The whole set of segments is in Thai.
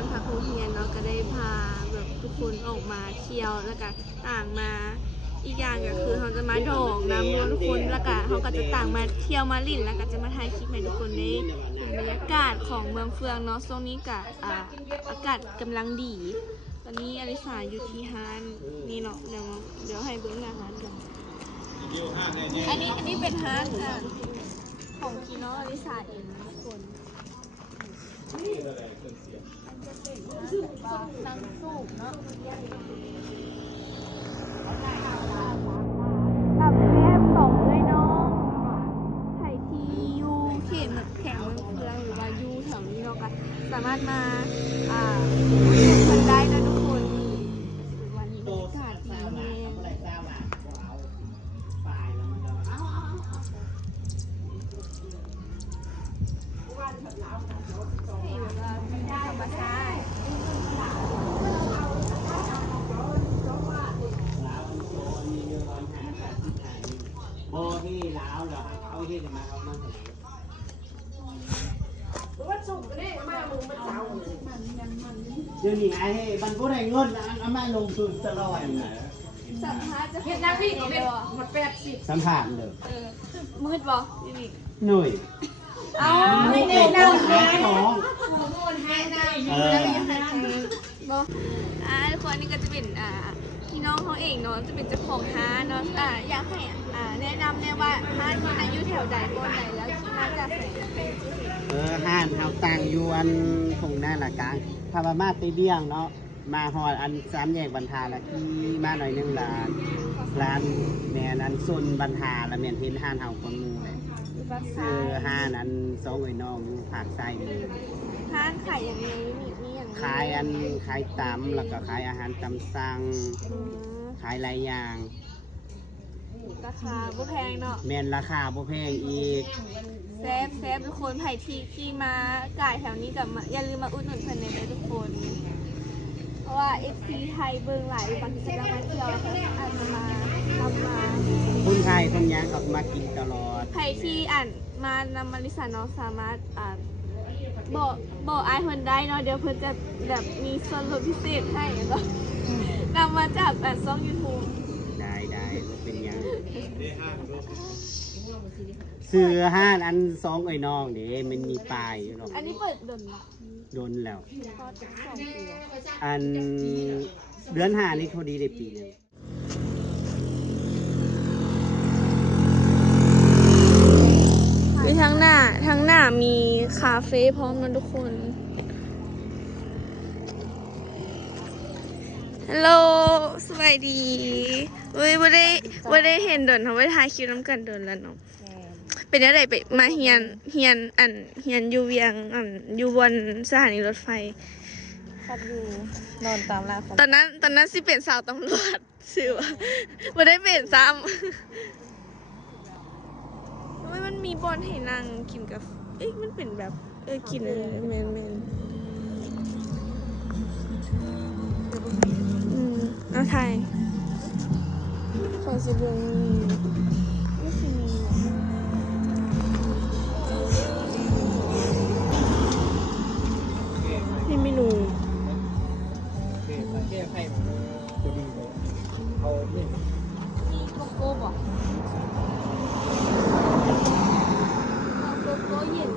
รพักโรงเรียนเนาะก็ได้พาแบบทุกคนออกมาเที่ยวแล้วก็ต่างมาอีกอย่างก็คือเขาจะมาดองน้ำรวมทุกคนแล้วก็เขาก็จะต่างมาเที่ยวมาลิ่นแล้วก็จะมาถ่ายคลิปให้ทุกคนได้เห็นบรรยากาศของเมืองเฟืองเนาะช่วงนี้ก็อากาศกำลังดีตอนนี้อลิสาอยู่ที่ฮานนี่เนาะเดี๋ยวให้เบิ้งอาหารกันอันนี้เป็นฮานของพี่น้องอลิสาเองทุกคนอันจะเป็นนั่งสูบเนาะกับแม่สองเลยน้องไทยทียูเขตแบบแข่งเมืองเฟืองหรือว่ายูแถวนี้เนาะก็สามารถมาคนได้นะทุกคนวันนี้บรรยากาศดีแน่โบที่ลาวเหรอเอาที่มาเอามาวัดสุกนี่มาลงมาเจ้าเดี๋ยวนี้ไอ้บรรพุได้เงินเอามาลงทุนตลอดสัมภาษณ์จะเห็นนักวิ่งเลยมัน80สัมผัสเลยมืดบ่นี่หน่วยเอาไม่ได้นั่งเลยของทุกคนนี่ก็จะเป็นพี่น้องเขาเองเนาะจะเป็นเจ้าของร้านเนาะอยากให้แนะนำเนี่ยว่าร้านที่ไหนอยู่แถวใดบนไหนแล้วที่มาจากไหนห้านเฮาต่างอยู่อันตรงนั้นละกลางถ้ามาตีเบี้ยงเนาะมาหอดอันสามแยกบรรทาละที่มาหน่อยนึงร้านแม่นั้นซุนบรรทาละเมียนเห็นห้านเฮาคนมูเลยห้านอันสองไอ้น้องอยู่ภาคใต้นี่ร้านขายอย่างนี้มีอย่างนี้ขายตำแล้วก็ขายอาหารตำสั่งขายหลายอย่างราคาบ่แพงเนาะแม่นราคาบ่แพงอีกแซ่บทุกคนไผ่ที่มาก่ายแถวนี้กับอย่าลืมมาอุดหนุนเพิ่นในทุกคนเพราะว่า FC ไทยเบิ่งหลายบางทีจะมาเที่ยวก็อาจจะมาทำมาคนไทยคนยังกับมากินตลอดไผ่ที่มานำมาริสาน้องสามารถบอกไอเพิ่นได้เนาะเดี๋ยวเพิ่นจะแบบมีส่วนลดพิเศษให้เนาะนำมาจากช่อง YouTube ได้บ่เป็นหยังซื้อห้านอันสองไอ้น้องเด้มันมีป้ายอยู่เนาะอันนี้เปิดโดนแล้วพอจะ2 ปีอันเดือน5นี่พอดีได้ปีนึงทั้งหน้ามีคาเฟ่พร้อมนะทุกคนฮัลโหลสวัสดีไม่ได้เห็นโดนเขาไปถ่ายคลิปน้ำกันโดนแล้วเนาะเป็นอะไรไปมาเฮียนอยู่เวียงอยู่บนสถานีรถไฟขับอยู่นอนตามร้านตอนนั้นสิเป็นสาวตำรวจชื่อว่าไม่ได้เป็นซ้ำมันมีบอลให้นั่งกินกาแฟมันเป็นแบบกินแมนเอาไทยไฟสีเหลืองไม่ใช่นี่เมนูแก้ไขพอดีเลยเอาเนี่ยมีโกโก้บ่เย็น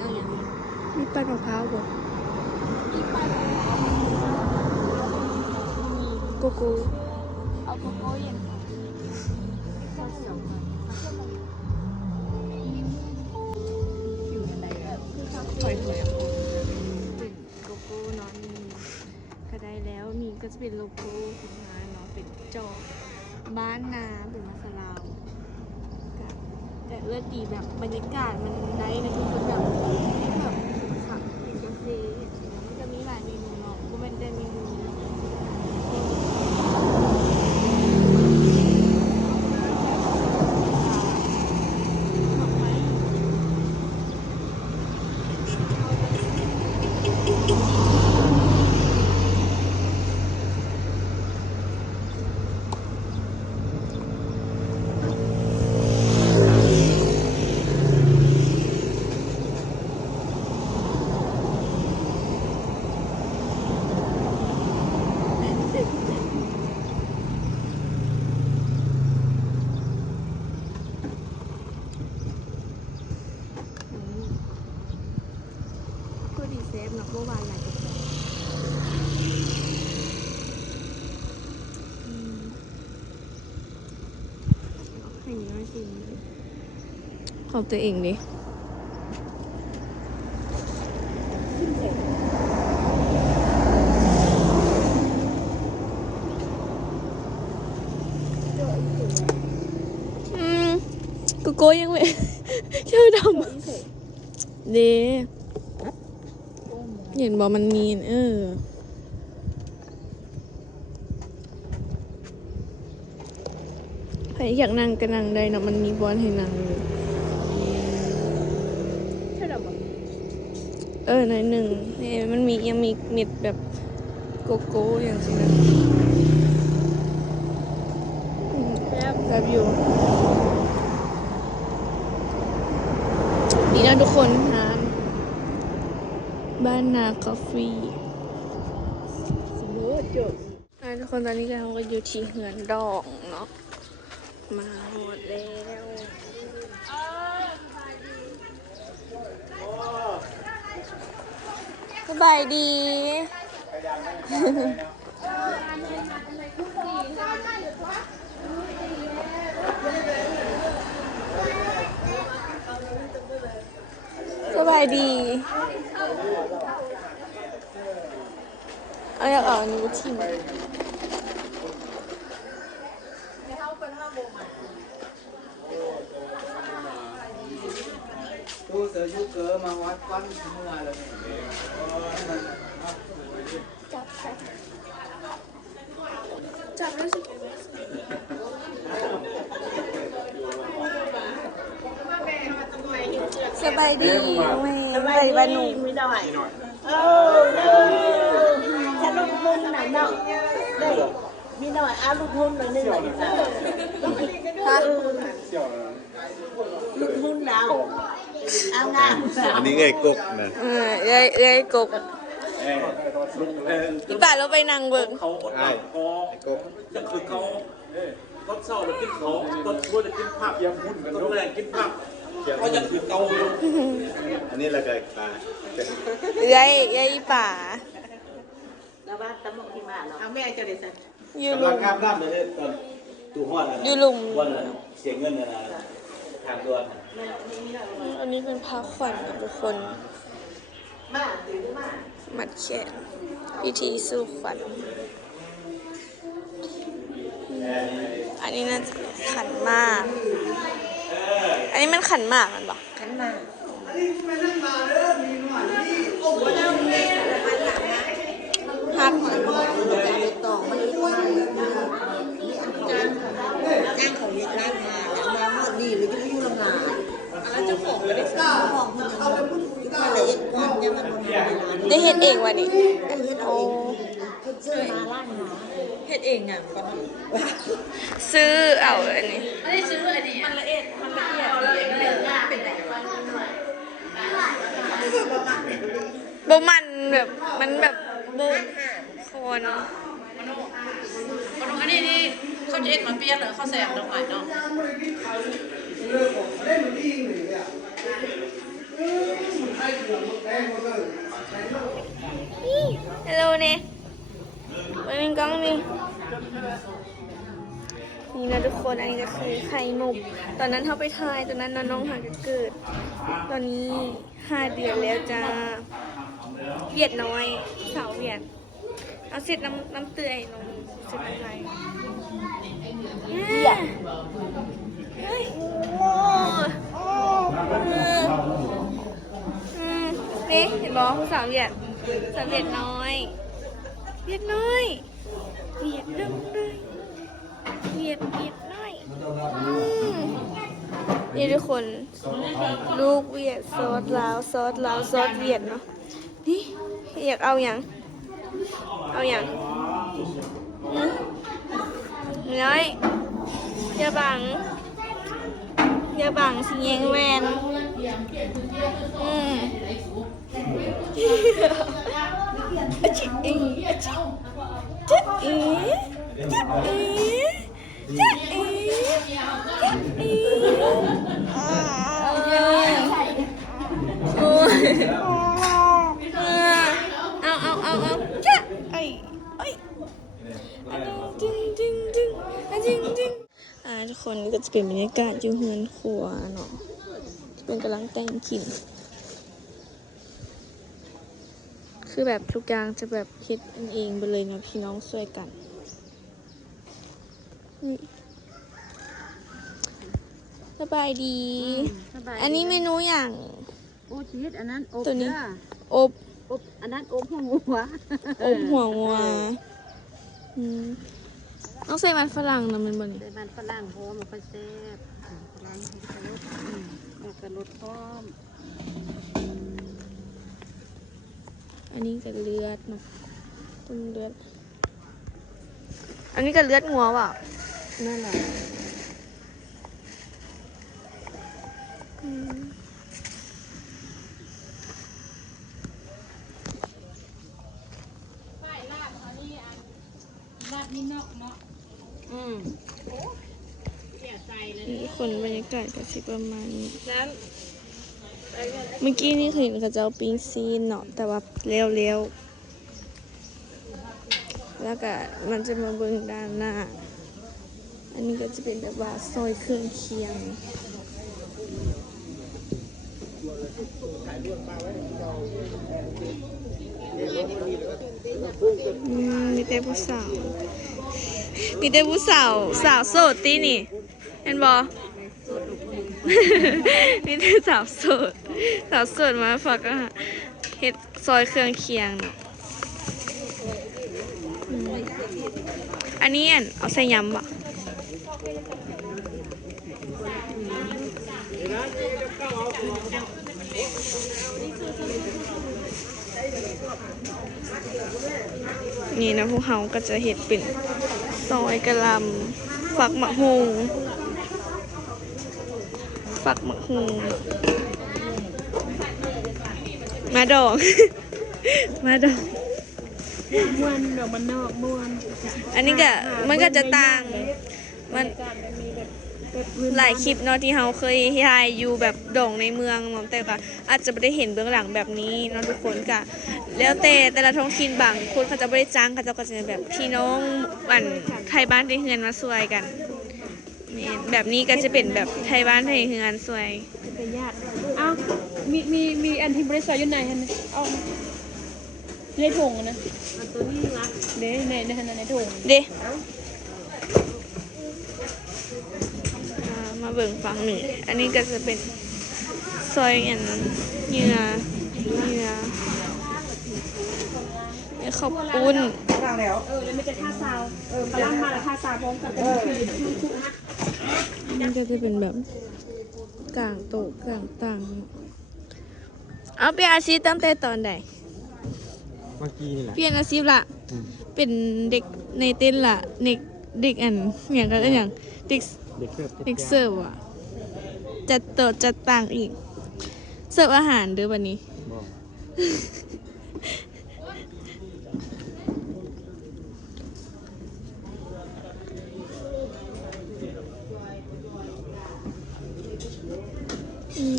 เอาอย่างนี้มีปั่นมะพร้าวบ่มีปั่นมะพร้าวมีโกโก้เอาโกโก้เย็นค่ะข้าวเสียวมาอยู่ในไหนแบบคือข้าวสวยเป็นโกโก้เนาะนี่ก็ได้แล้วมีก็จะเป็นโลโก้ของร้านเนาะเป็นจอบ้านนาเป็นมาสลาวแต่เลือดดีแบบบรรยากาศมันได้ในทุกๆแบบขับเป็นกาแฟมันจะมีหลายเมนูเนาะก็เป็นแต่เมนู บเนาะบ่หวานหลายให้เนื้อชิม ขอบตัวเองดิกูโก้ยังไม่ เชื่อดำเด้เห็นบอกมันมีใครอยากนั่งก็นั่งได้เนาะมันมีบอลให้นั่งอยู่หน่อยหนึ่งนี่มันมียังมีเม็ดแบบโกโก้อย่างสินะแบบอยู่ดีนะทุกคนร้านบ้านนากาแฟทุกคนตอนนี้เราก็อยู่ที่เหือนดองเนาะมาหมดแล้วสบายดีสบายดีเอาอยากเอาอันนี้ทิ้งตู้เสือยุเกอมาวัดก้อนเมื่อเลยจับแล้วสิสบายดีแม่สบายดีบ้านหนูไม่ได้จะลูกหุ่นหน่อยเนาะได้มีหน่อยเอาลูกหุ่นหน่อยนึงหน่อยลูกหุ่นดาวเอางาน อันนี้ไงกกนะ เอ้ยกบพี่ป่าเราไปนั่งเบิ่ง เขาอดหลับพอจะคือเขาตอนเช้าเรากินเขาตอนชั่วจะกินผักยำหุ่นตอนแรงกินผักก็ยังคือเกาอยู่ อันนี้เราจะปลา เอ้ยป่า แล้วว่าตำรวจที่บ้านเนาะเอาแม่จะได้สั่ง อยู่ กำ ลุ ลัง ม ข้ามน้ำเลยตอนตู้ห้อนนะ อยู่หลุม วันเสียเงินนะทางด่วน อันนี้เป็นผ้าขวัญนะทุกคน มาตื่นมา มัดแขนพิธีสู้ขวัญอันนี้น่าจะขันหมากอันนี้มันขันหมากมันปะ ขันมา ฮัก ต่อมันรู้ว่าจ้างเขาเรียกร้านมาแล้วมาหมดดีหรือจะไม่อยู่โรงงานแล้วเจ้าของก็ได้ซื้อของคนเขาไปพูดว่าละเอียดความจะมันบนเวลา ได้เห็ดเองวะนี่ โอ้ซื้อมาร้านมาเฮ็ดเองอ่ะก่อน ซื้อเอาอันนี้ ไม่ได้ซื้ออันนี้มันละเอียดเป็นไงบ่มันแบบมันแบบบุกคน อันนี้นี่เขาจะเอ็ดมาเปลี่ยนเหรอเขาแสบดอกไม้เนาะ ฮัลโหลเนี่ยมันเป็นกล้องนี่นี่นะทุกคนอันนี้ก็คือไข่มุกตอนนั้นเขาไปถ่ายตอนนั้นน้องหากเกิด ตอนนี้5 เดือนแล้วจ้าเวียดน้อยสาวเวียดเอาเสร็จน้ำเตื่อยลงเสร็จอะไรเฮ้ยนี่เห็นบอกสาวเวียดน้อยเวียดน้อยเวียดน้อยเวียดน้อยนี่ทุกคนลูกเวียดซอสลาวซอสเวียดเนาะนี่อยากเอาอย่างน้อยอย่าบังสิแยงแวนจิอีจิอีโอ้ย คนนี่ก็จะเป็นบรรยากาศอยู่เฮือนครัวเนาะเป็นกำลังแต่งขินคือแบบทุกอย่างจะแบบเฮ็ดเองไปเลยนะพี่น้องช่วยกันนี่สบายดี อันนี้เมนูอย่าง โอ้ชีสอันนั้นอบ ตัวนี้ จ้า อบ อบอันนั้นอบหัวหมูวะ อบหัวงัวต้องใส่มันฝรั่งนะมันบ่นี่ ใส่มันฝรั่งเพราะว่ามันค่อยแซ่บฝรั่งให้รสแล้วก็รสพร้อม อันนี้ก็เลือดเนาะต้มเลือด อันนี้ก็เลือดงัวว่ะ นั่นแหละ นี่คนบรรยากาศก็สิประมาณนี้เมื่อกี้นี่เห็นเขาเจ้าปิ้งซีนเนาะแต่ว่าเร็วๆแล้วก็มันจะมาเบิ่งด้านหน้า อันนี้ก็จะเป็นแบบว่าซอยเครื่องเคียงมีแต่ผู้สาวสาวโสดตีนี่เห็นบอ มีแต่สาวโสดมาฝากอาหารเฮ็ดซอยเครื่องเคียงเนาะอันนี้เอาใส่ยำบ่นี่นะพวกเขาก็จะเห็ดเป็นซอยกะหล่ำฝักมะฮุงมาดอง มาดองม้วนดอกมันนอกม้วนอันนี้ก็มันก็จะต่างมันหลายคลิปเนาะที่เราเคยถ่ายอยู่แบบโด่งในเมืองเนาะแต่ก็อาจจะไม่ได้เห็นเบื้องหลังแบบนี้เนาะทุกคนก็แล้วแต่ละท้องถิ่นบางคนเขาจะไม่ได้จ้างเขาจะก็จะแบบพี่น้องอันไทยบ้านไทยเฮือนมาช่วยกันนี่แบบนี้ก็จะเป็นแบบไทยบ้านไทยเฮือนช่วย เป็นญาติเอ้ามีอันที่บริษัทอยู่ไหนฮะเนี่ยเอาในถุงนะตัวนี้นะเด้ในถุง เด้มาเบิ่งฟังหนึ่งอันนี้ก็จะเป็นซอยอันเนื้อข้าวปุ้น แล้วไม่จะท่าซาวพลังมาแล้วท่าซาวพร้อมกันนี่ก็จะเป็นแบบกลางโต๊ะกลางต่างเอาเปลี่ยนอาชีพตั้งแต่ตอนใด เมื่อกี้นี่แหละ เปลี่ยนอาชีพละเป็นเด็กในเต้นละเด็กอันอย่างกันอย่างเด็กเสิร์ฟอ่ะจัดต่างอีกเสิร์ฟอาหารเด้อวันนี้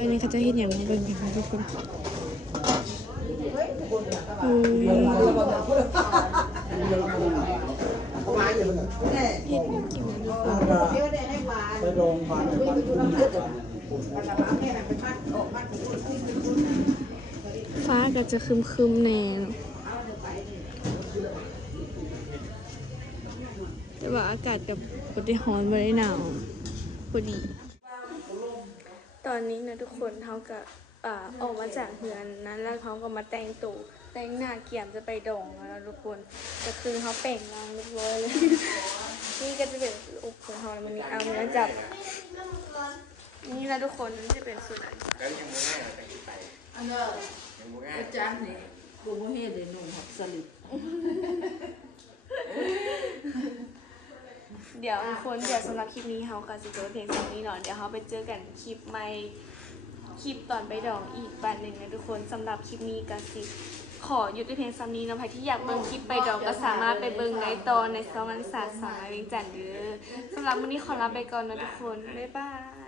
อันนี้เขาจะเห็นอย่างมาเบิ่งกันนะทุกคนเห็นกินนะทุกคนฟ้าก็จะคึมๆแน่แต่ว่าอากาศกับพอดีร้อนไม่ได้หนาวพอดี ตอนนี้นะทุกคนเขาก็ออกมาจากเฮือนนั้นแล้วเขาก็มาแต่งตัวแต่งหน้าเกี่ยมจะไปดองแล้วทุกคนก็คือเขาเป่งนางเรียบร้อยเลย นี่ก็จะเป็นอุปของเขามันมีเอาเนื้อจับนี่นะทุกคนนี่จะเป็นส่วนอัน อาจารย์นี่กูไม่เห็นเลยหนุ่มหักสลิด เดี๋ยวทุกคนเดี๋ยวสำหรับคลิปนี้เขาก็จะจบเพลงตรงนี้หน่อยเดี๋ยวเขาไปเจอกันคลิปใหม่คลิปตอนไปดองอีกบันหนึ่งนะทุกคนสำหรับคลิปนี้ก็สิขอหยุดด้วยเพลงซ้ำนี้นะใครที่อยากเบิ่งคลิปไปดองก็สามารถไปเบิ่งในตอนในซองนักศึกษาสาวน้อยเวียงจันทน์เด้อสำหรับวันนี้ขอลาไปก่อนนะทุกคนบ๊ายบาย